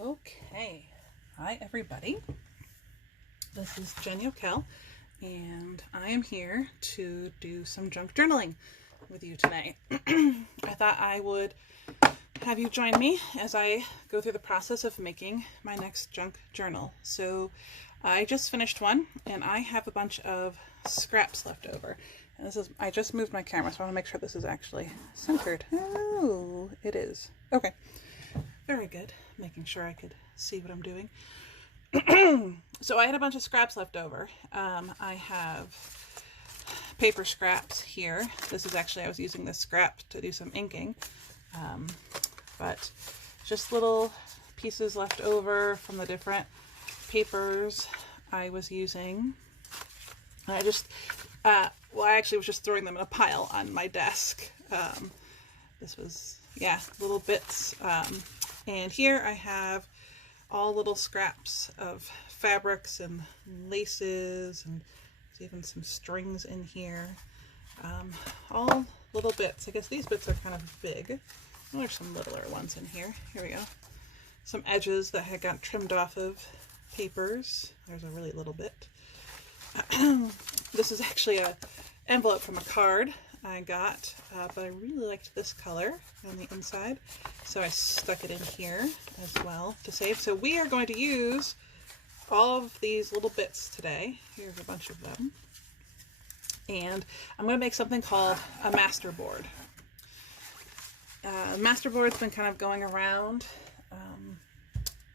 Okay, hi everybody. This is Jenny O'Kell, and I am here to do some junk journaling with you tonight. I thought I would have you join me as I go through the process of making my next junk journal. So I just finished one, and I have a bunch of scraps left over. And this is, I just moved my camera, so I want to make sure this is actually centered. Oh, it is. Okay. Very good. Making sure I could see what I'm doing. So I had a bunch of scraps left over. I have paper scraps here. This is actually, I was using this scrap to do some inking. But just little pieces left over from the different papers I was using. And I just, I actually was just throwing them in a pile on my desk. This was, yeah, little bits. And here I have all little scraps of fabrics and laces, and there's even some strings in here. All little bits. I guess these bits are kind of big. Oh, there's some littler ones in here. Here we go. Some edges that had got trimmed off of papers. There's a really little bit. This is actually an envelope from a card I got, but I really liked this color on the inside, so I stuck it in here as well to save. So we are going to use all of these little bits today. Here's a bunch of them, and I'm going to make something called a masterboard. Masterboard's been kind of going around.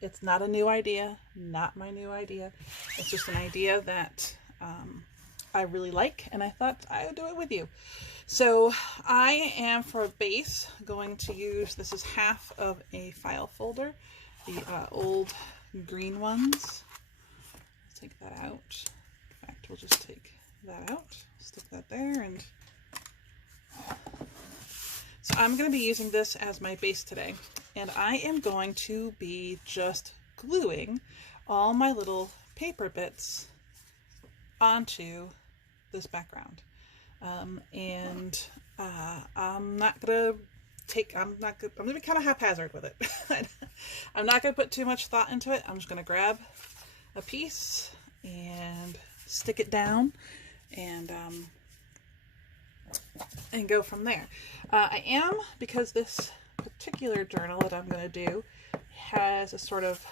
It's not a new idea, not my new idea. It's just an idea that I really like, and I thought I would do it with you. So I am, for a base, going to use, this is half of a file folder, the old green ones. Let's take that out. In fact, we'll just take that out, stick that there, and so I'm going to be using this as my base today, and I am going to be just gluing all my little paper bits onto this background. I'm not gonna take, I'm gonna be kind of haphazard with it. I'm not gonna put too much thought into it. I'm just gonna grab a piece and stick it down and go from there. I am, because this particular journal that I'm gonna do has a sort of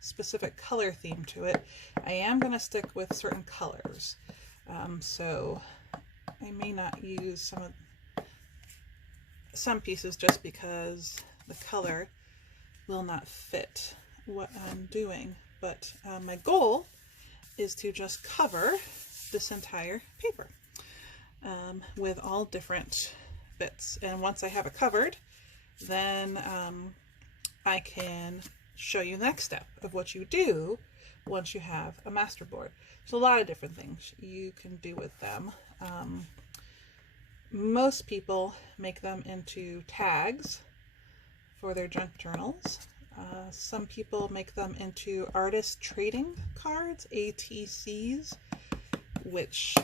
specific color theme to it, I am gonna stick with certain colors. So I may not use some pieces just because the color will not fit what I'm doing. But my goal is to just cover this entire paper with all different bits. And once I have it covered, then I can show you the next step of what you do once you have a masterboard. There's a lot of different things you can do with them. Most people make them into tags for their junk journals. Some people make them into artist trading cards, ATCs, which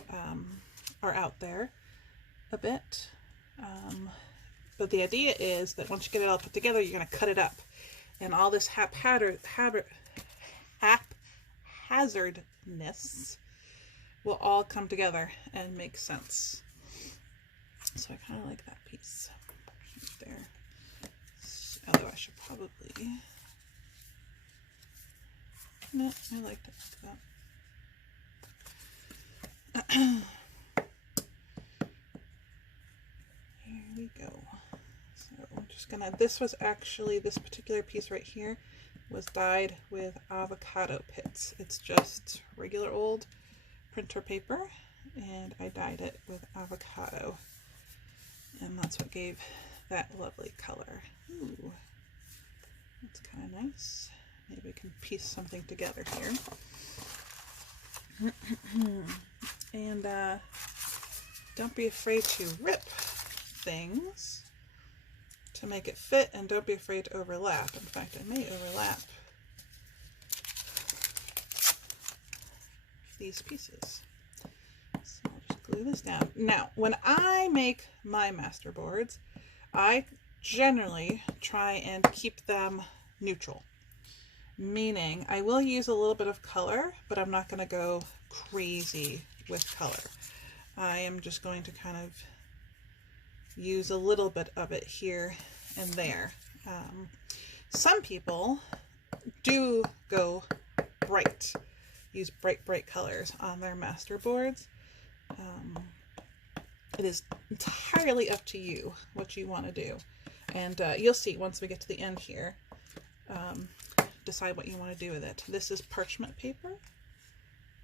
are out there a bit. But the idea is that once you get it all put together, you're going to cut it up. And all this haphazardness will all come together and make sense. So I kind of like that piece right there. Although I should probably, no, I liked it like that. Here we go. So I'm just gonna, this was actually, this particular piece right here was dyed with avocado pits. It's just regular old printer paper, and I dyed it with avocado, and that's what gave that lovely color. Ooh, that's kind of nice. Maybe we can piece something together here. And don't be afraid to rip things to make it fit, and don't be afraid to overlap. In fact, I may overlap these pieces. So I'll just glue this down. Now, when I make my masterboards, I generally try and keep them neutral. meaning I will use a little bit of color, but I'm not going to go crazy with color. I am just going to kind of use a little bit of it here and there. Some people do go bright, use bright colors on their masterboards. It is entirely up to you what you want to do. And you'll see once we get to the end here, decide what you want to do with it. This is parchment paper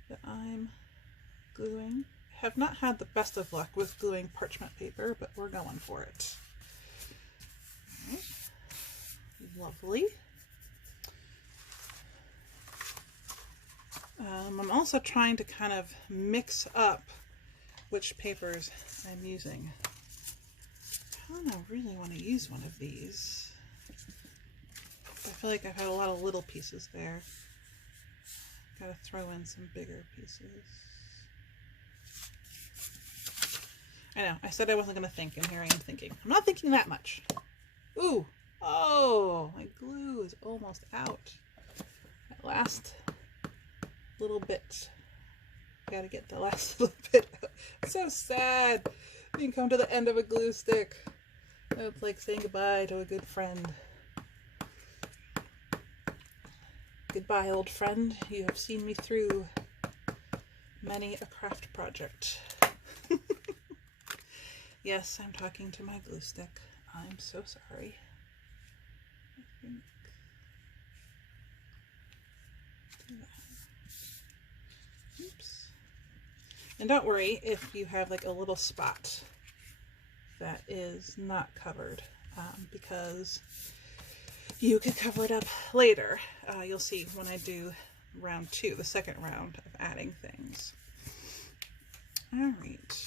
that I'm gluing. Have not had the best of luck with gluing parchment paper, but we're going for it. All right. Lovely. I'm also trying to kind of mix up which papers I'm using. I don't really want to use one of these. I feel like I've had a lot of little pieces there. Gotta throw in some bigger pieces. I know, I said I wasn't gonna think, and here I am thinking. I'm not thinking that much. Ooh, oh, my glue is almost out. That last little bit. Gotta get the last little bit out. So sad. You can come to the end of a glue stick. It's like saying goodbye to a good friend. Goodbye, old friend. You have seen me through many a craft project. Yes, I'm talking to my glue stick. I'm so sorry. I think. Oops. And don't worry if you have like a little spot that is not covered, because you can cover it up later. You'll see when I do round 2, the second round of adding things. All right,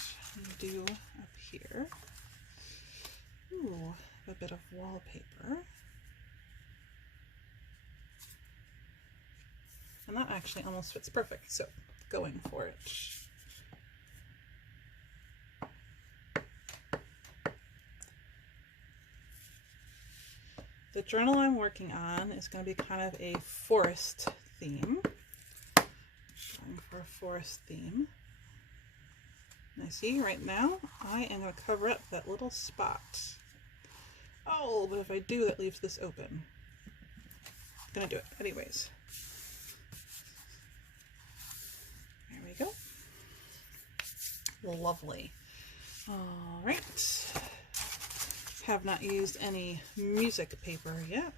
do up here. Ooh, a bit of wallpaper. And that actually almost fits perfect, so going for it. The journal I'm working on is going to be kind of a forest theme. Going for a forest theme. And I see right now I am going to cover up that little spot. Oh, but if I do, that leaves this open. I'm going to do it anyways. There we go. Lovely. All right. Have not used any music paper yet.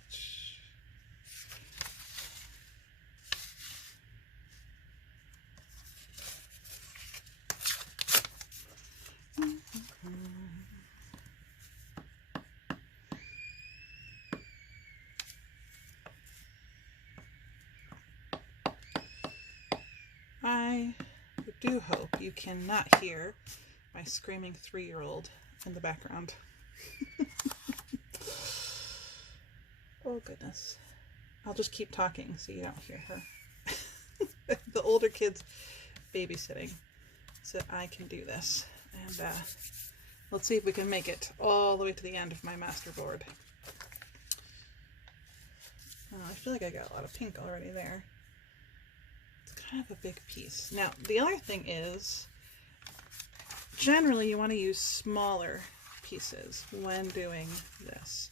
I do hope you cannot hear my screaming 3-year-old in the background. Oh goodness. I'll just keep talking so you don't hear her. The older kids babysitting so I can do this. And let's see if we can make it all the way to the end of my masterboard. Oh, I feel like I got a lot of pink already there. It's kind of a big piece. Now, the other thing is, generally you want to use smaller pieces when doing this.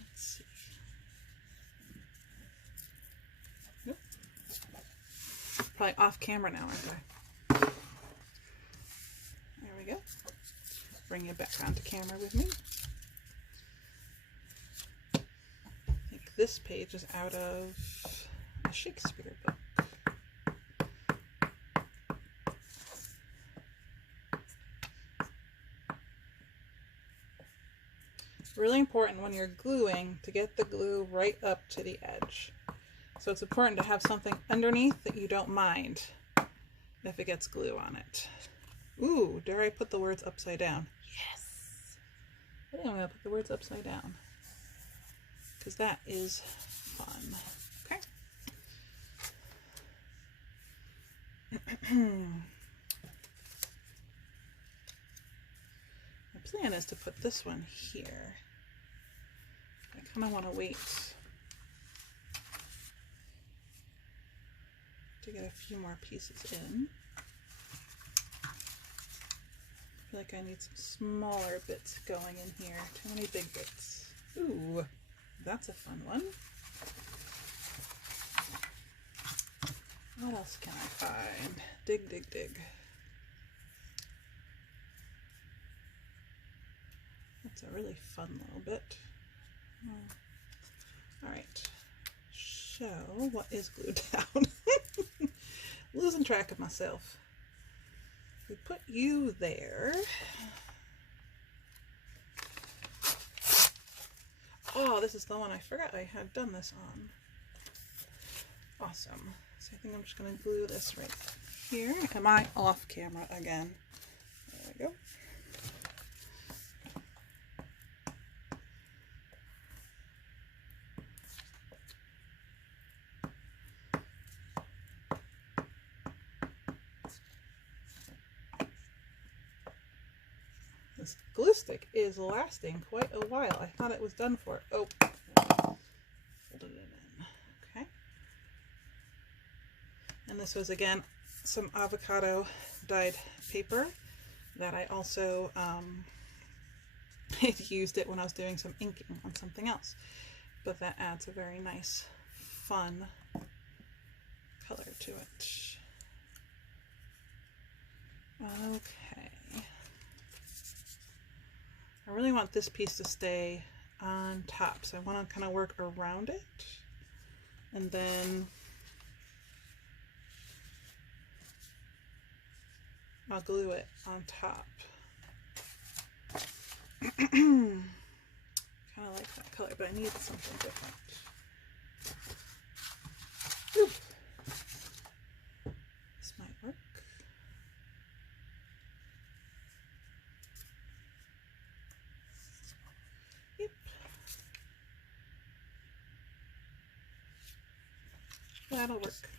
Let's see. Nope. Probably off camera now, aren't I? There we go. Bring it back onto camera with me. I think this page is out of a Shakespeare book. Really important when you're gluing to get the glue right up to the edge. So it's important to have something underneath that you don't mind if it gets glue on it. Ooh, dare I put the words upside down? Yes! I think I'm going to put the words upside down because that is fun. Okay. plan is to put this one here. I kind of want to wait to get a few more pieces in. I feel like I need some smaller bits going in here. Too many big bits. Ooh, that's a fun one. What else can I find? Dig, dig, dig. That's a really fun little bit. All right. So, what is glued down? Losing track of myself. We put you there. Oh, this is the one I forgot I had done this on. Awesome. So I think I'm just going to glue this right here. Am I off camera again? There we go. This glue stick is lasting quite a while. I thought it was done for. Oh, folded it in. Okay. And this was, again, some avocado dyed paper that I also used it when I was doing some inking on something else. But that adds a very nice, fun color to it. Okay. I really want this piece to stay on top, so I want to kind of work around it, and then I'll glue it on top. Kind of like that color, but I need something different. Whew. This might work. Yep. That'll work.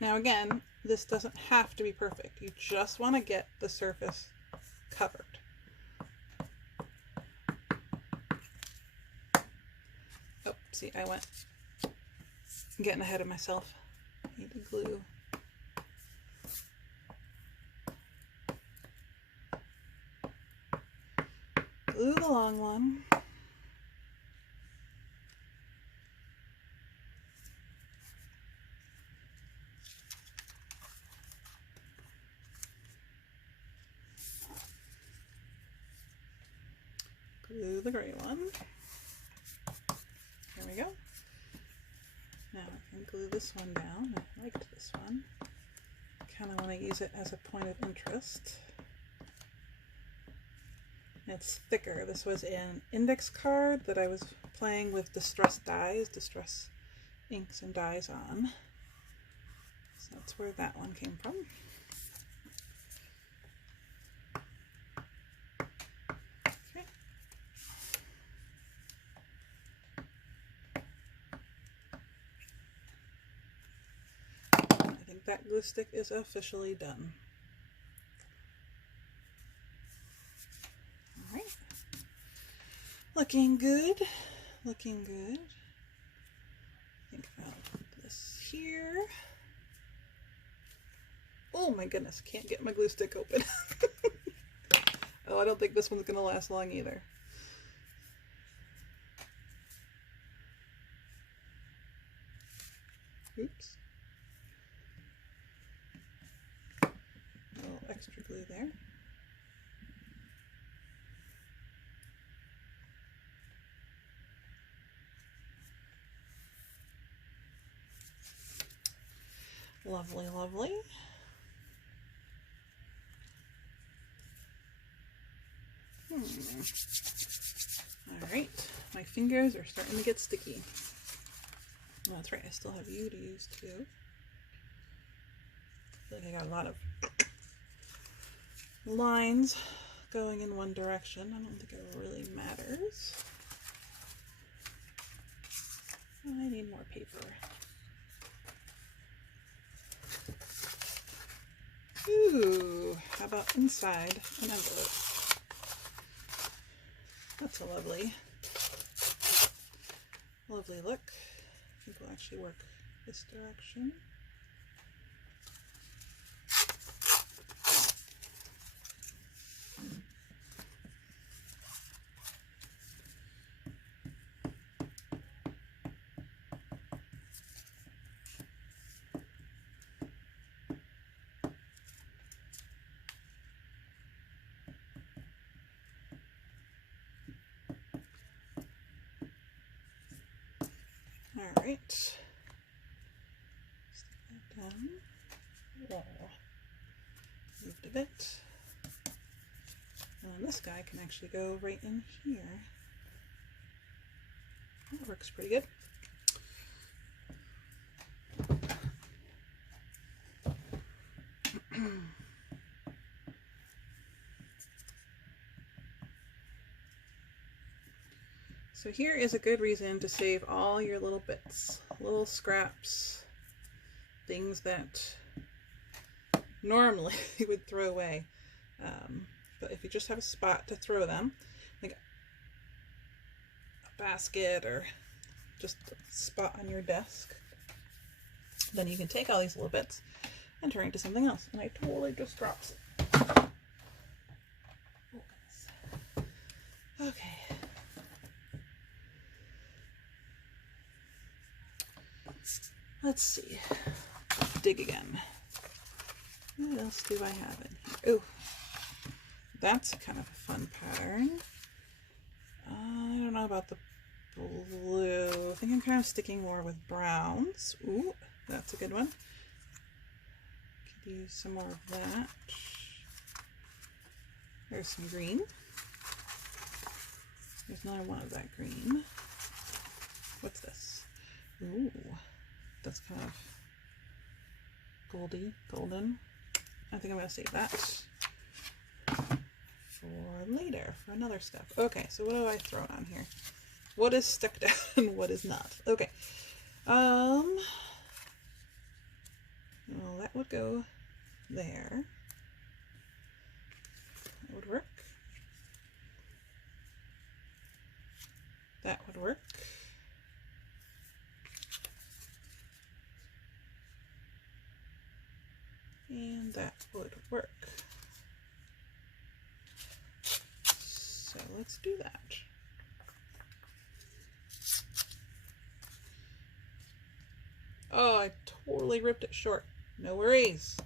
Now again, this doesn't have to be perfect. You just want to get the surface covered. Oh, see, I went getting ahead of myself. I need to glue. Glue the long one. Glue the gray one. There we go. Now I can glue this one down. I liked this one. I kind of want to use it as a point of interest. It's thicker. This was an index card that I was playing with distress dyes, distress inks and dyes on. So that's where that one came from. Okay. I think that glue stick is officially done. Looking good, looking good. Think about this here. Oh my goodness, can't get my glue stick open. Oh, I don't think this one's gonna last long either. Oops. A little extra glue there. Lovely, lovely. All right, my fingers are starting to get sticky. Oh, that's right, I still have you to use too. I feel like I got a lot of lines going in one direction. I don't think it really matters. I need more paper. Ooh, how about inside an envelope? That's a lovely look. I think we'll actually work this direction. All right, stick that down. Whoa. Moved a bit. And this guy can actually go right in here. That works pretty good. So here is a good reason to save all your little bits, little scraps, things that normally you would throw away. But if you just have a spot to throw them, like a basket or just a spot on your desk, then you can take all these little bits and turn it into something else. And I totally just dropped it. Okay. Let's see. Dig again. What else do I have in here? Ooh, that's kind of a fun pattern. I don't know about the blue. I think I'm kind of sticking more with browns. Ooh, that's a good one. Could use some more of that. There's some green. There's another one of that green. What's this? Ooh. That's kind of golden. I think I'm going to save that for later, for another step. Okay, so what have I thrown on here? What is stuck down and what is not? Okay. Well, that would go there. That would work. That would work. And that would work. So let's do that. Oh, I totally ripped it short. No worries.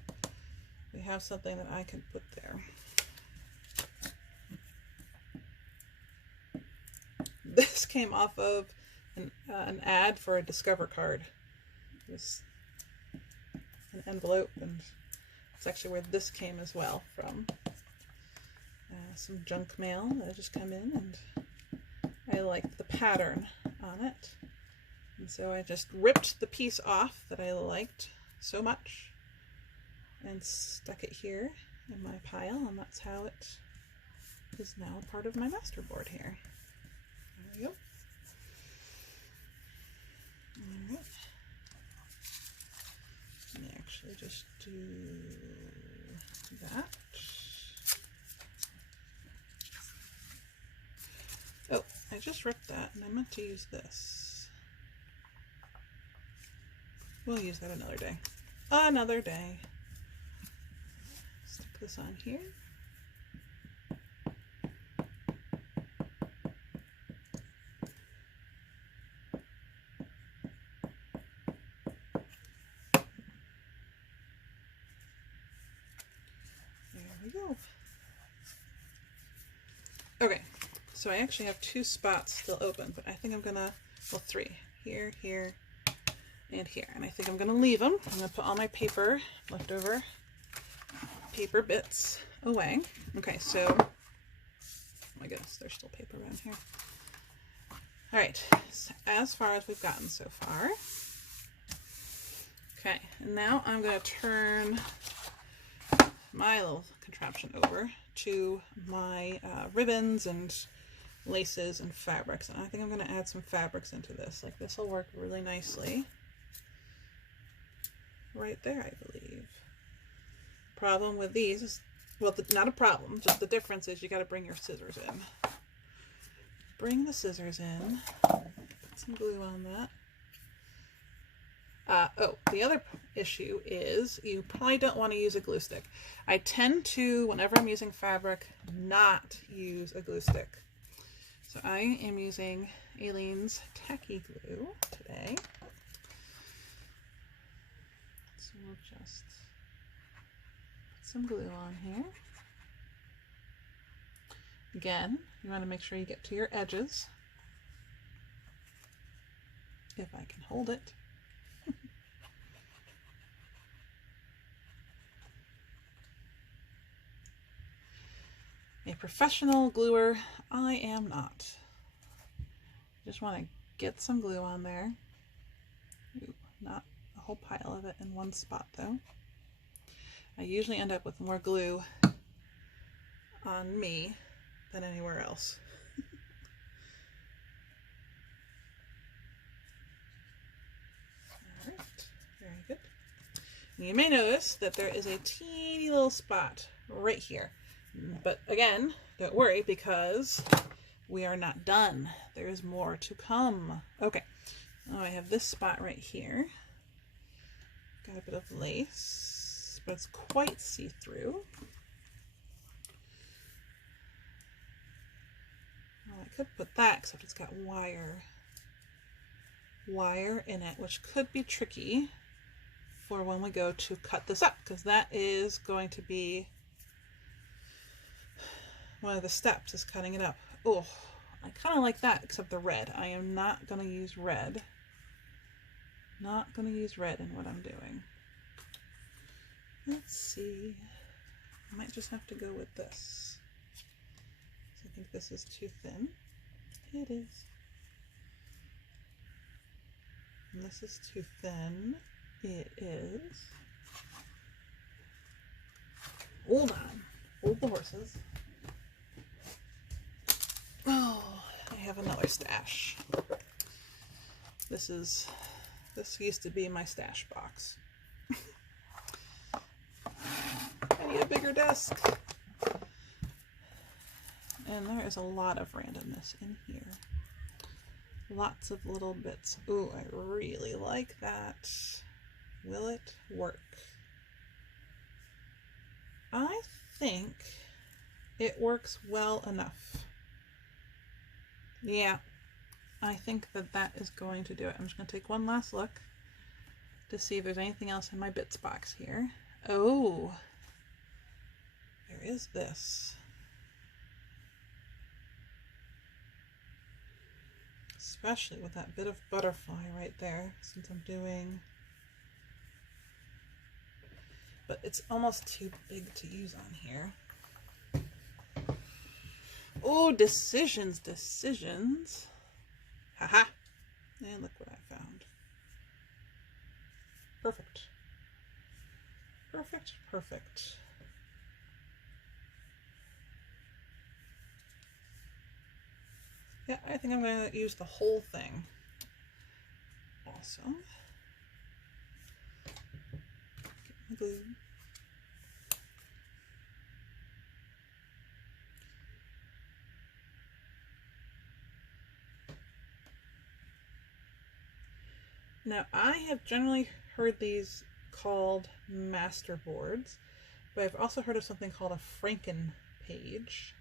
We have something that I can put there. This came off of an ad for a Discover card. It was an envelope, and it's actually where this came as well from. Some junk mail that had just come in, and I liked the pattern on it. And so I just ripped the piece off that I liked so much and stuck it here in my pile, and that's how it is now part of my masterboard here. There we go. All right. Let me actually just do that. Oh, I just ripped that, and I meant to use this. We'll use that another day. Another day. Stick this on here. There we go. Okay, so I actually have 2 spots still open, but I think I'm gonna, well, 3. Here, here, and here. And I think I'm gonna leave them. I'm gonna put all my paper, leftover paper bits away. Okay, so, oh my goodness, there's still paper around here. All right, so as far as we've gotten so far. Okay, and now I'm gonna turn my little contraption over to my ribbons and laces and fabrics. And I think I'm going to add some fabrics into this. Like, this will work really nicely right there, I believe. Problem with these is, well, not a problem, just the difference is you got to bring your scissors in. Bring the scissors in. Put some glue on that. Oh, the other issue is you probably don't want to use a glue stick. I tend to, whenever I'm using fabric, not use a glue stick. So I am using Aleene's Tacky Glue today. So we'll just put some glue on here. Again, you want to make sure you get to your edges. If I can hold it. A professional gluer, I am not. Just want to get some glue on there. Ooh, not a whole pile of it in one spot though. I usually end up with more glue on me than anywhere else. All right, very good. And you may notice that there is a teeny little spot right here. But again, don't worry because we are not done. There is more to come. Okay, now I have this spot right here. Got a bit of lace, but it's quite see-through. Well, I could put that, except it's got wire in it, which could be tricky for when we go to cut this up, because that is going to be one of the steps, is cutting it up. Oh, I kind of like that, except the red. I am not going to use red. Not going to use red in what I'm doing. Let's see. I might just have to go with this. I think this is too thin. It is. And this is too thin. It is. Hold on. Hold the horses. Oh, I have another stash. This used to be my stash box. I need a bigger desk. And there is a lot of randomness in here. Lots of little bits. Ooh, I really like that. Will it work? I think it works well enough. Yeah, I think that is going to do it. I'm just going to take one last look to see if there's anything else in my bits box here. Oh, there is this. Especially with that bit of butterfly right there, since I'm doing... But it's almost too big to use on here. Oh, decisions. Haha. And look what I found. Perfect. Perfect. Yeah, I think I'm going to use the whole thing. Awesome. Get my glue. Now, I have generally heard these called Masterboards, but I've also heard of something called a Franken page.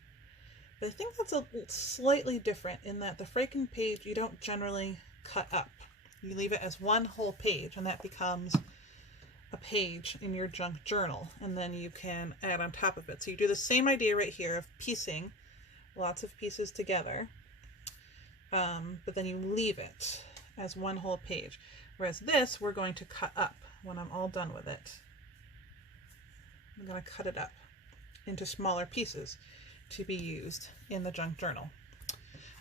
But I think that's a slightly different in that the Franken page you don't generally cut up. You leave it as one whole page, and that becomes a page in your junk journal, and then you can add on top of it. So you do the same idea right here of piecing lots of pieces together, but then you leave it as one whole page. Whereas this, we're going to cut up when I'm all done with it. I'm going to cut it up into smaller pieces to be used in the junk journal.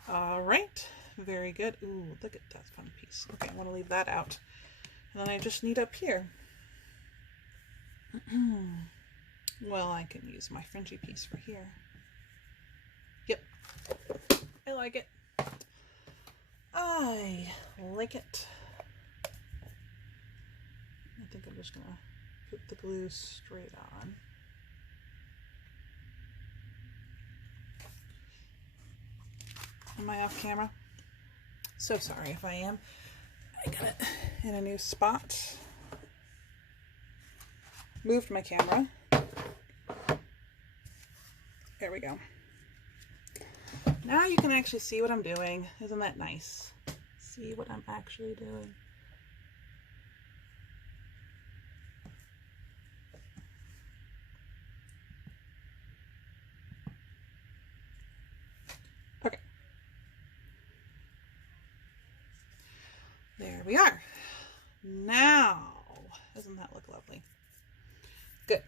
All right, very good. Ooh, look at that fun piece. Okay, I want to leave that out. And then I just need up here. Well, I can use my fringy piece for here. Yep, I like it. I like it. I think I'm just gonna put the glue straight on. Am I off camera? So sorry if I am. I got it in a new spot. Moved my camera. There we go. Now you can actually see what I'm doing. Isn't that nice? See what I'm actually doing. Okay. There we are. Now, doesn't that look lovely? Good.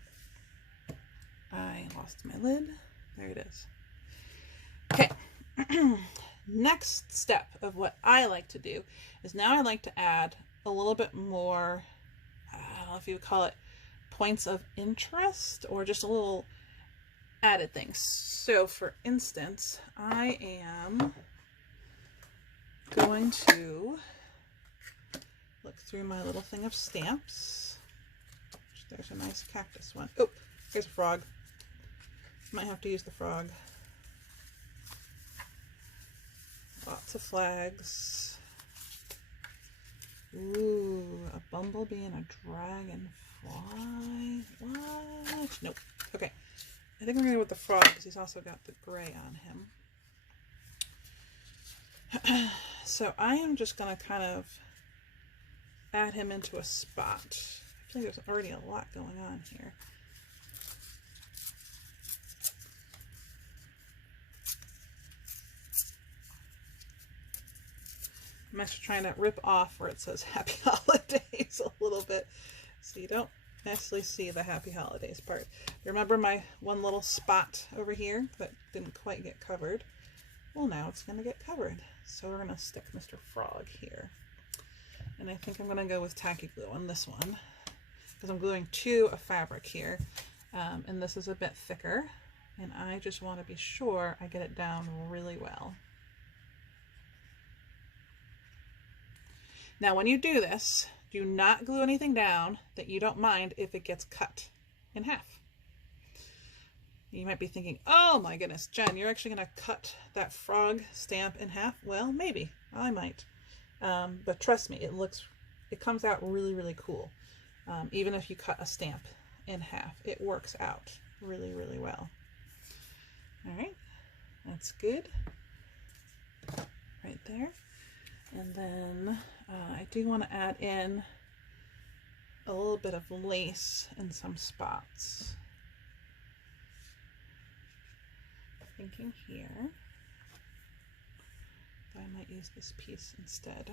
I lost my lid. There it is. Okay. Next step of what I like to do is now I like to add a little bit more, I don't know if you would call it points of interest or just a little added things. So for instance, I am going to look through my little thing of stamps. There's a nice cactus one. Oh, here's a frog. Might have to use the frog. Lots of flags. Ooh, a bumblebee and a dragonfly. What? Nope. Okay. I think we're going to go with the frog because he's also got the gray on him. So I am just going to kind of add him into a spot. I feel like there's already a lot going on here. I'm actually trying to rip off where it says Happy Holidays a little bit so you don't actually see the Happy Holidays part. Remember my one little spot over here that didn't quite get covered? Well, now it's going to get covered. So we're going to stick Mr. Frog here. And I think I'm going to go with tacky glue on this one because I'm gluing to a fabric here. And this is a bit thicker. And I just want to be sure I get it down really well. Now, when you do this, do not glue anything down that you don't mind if it gets cut in half. You might be thinking, oh my goodness, Jen, you're actually going to cut that frog stamp in half? Well, maybe. I might. But trust me, it comes out really, really cool. Even if you cut a stamp in half, it works out really, really well. All right, that's good. Right there. And then I do want to add in a little bit of lace in some spots. Thinking here, I might use this piece instead.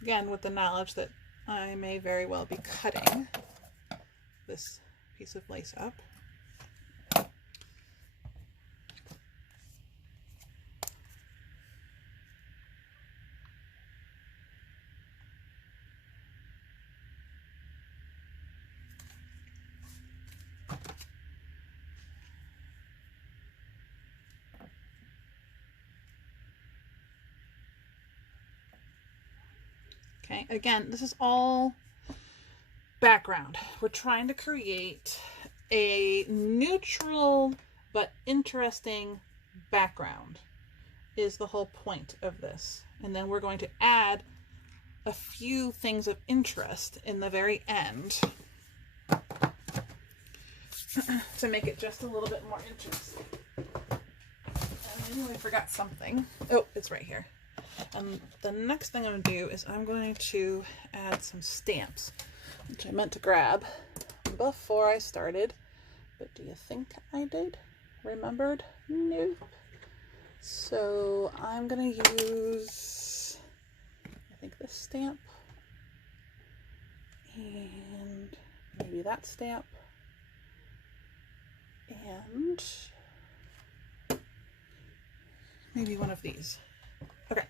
Again, with the knowledge that I may very well be cutting this piece of lace up. Okay, again, this is all background. We're trying to create a neutral but interesting background is the whole point of this. And then we're going to add a few things of interest in the very end to make it just a little bit more interesting. I nearly forgot something. Oh, it's right here. And the next thing I'm going to do is I'm going to add some stamps, which I meant to grab before I started. But do you think I did? Remembered? Nope. So I'm going to use, I think, this stamp. And maybe that stamp. And maybe one of these. Okay.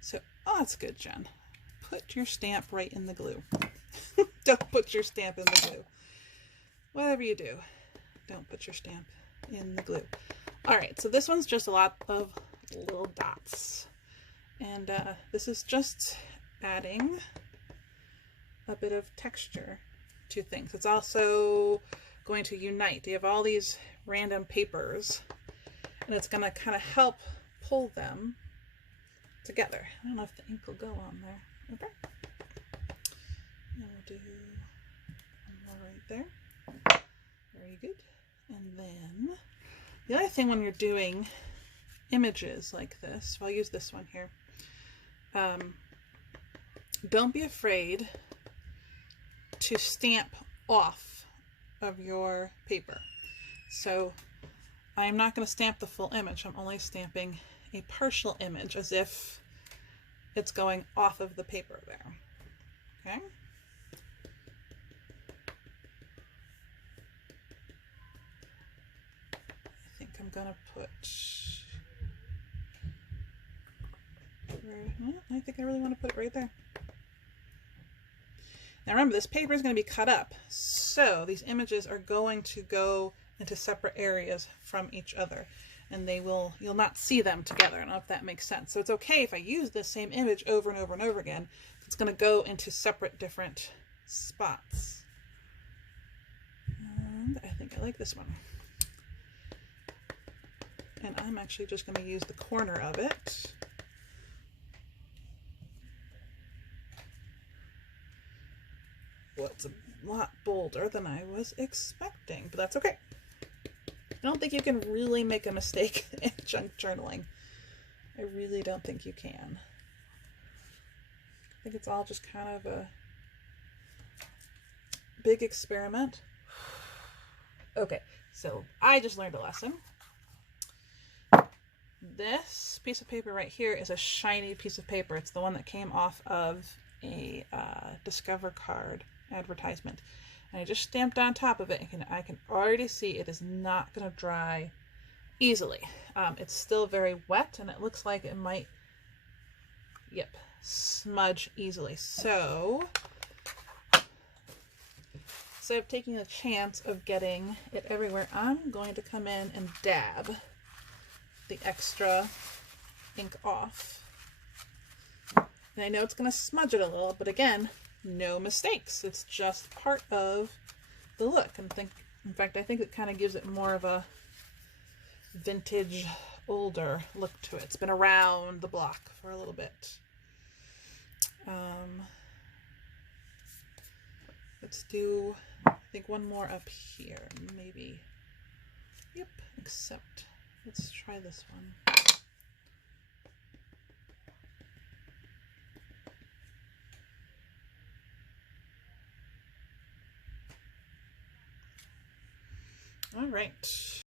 So, oh, that's good, Jen. Put your stamp right in the glue. Don't put your stamp in the glue. Whatever you do, don't put your stamp in the glue. All right, so this one's just a lot of little dots. And this is just adding a bit of texture to things. It's also going to unite. You have all these random papers, and it's going to kind of help pull them together. I don't know if the ink will go on there. Okay. And we'll do one more right there. Very good. And then the other thing when you're doing images like this, I'll use this one here. Don't be afraid to stamp off of your paper. So I'm not going to stamp the full image. I'm only stamping a partial image as if it's going off of the paper there. Okay? I think I'm going to put... I think I really want to put it right there. Now remember, this paper is going to be cut up, so these images are going to go into separate areas from each other, and you'll not see them together. I don't know if that makes sense. So it's okay if I use this same image over and over and over again. It's going to go into separate different spots. And I think I like this one. And I'm actually just going to use the corner of it. Well, it's a lot bolder than I was expecting, but that's okay. I don't think you can really make a mistake in junk journaling. I really don't think you can. I think it's all just kind of a big experiment. Okay, so I just learned a lesson. This piece of paper right here is a shiny piece of paper. It's the one that came off of a Discover card advertisement, and I just stamped on top of it, and I can already see it is not going to dry easily. It's still very wet, and it looks like it might, yep, smudge easily. So instead of taking the chance of getting it everywhere, I'm going to come in and dab the extra ink off. And I know it's going to smudge it a little, but again, no mistakes. It's just part of the look. And in fact, I think it kind of gives it more of a vintage, older look to it. It's been around the block for a little bit. Let's do, I think, one more up here, maybe. Yep, except let's try this one. All right.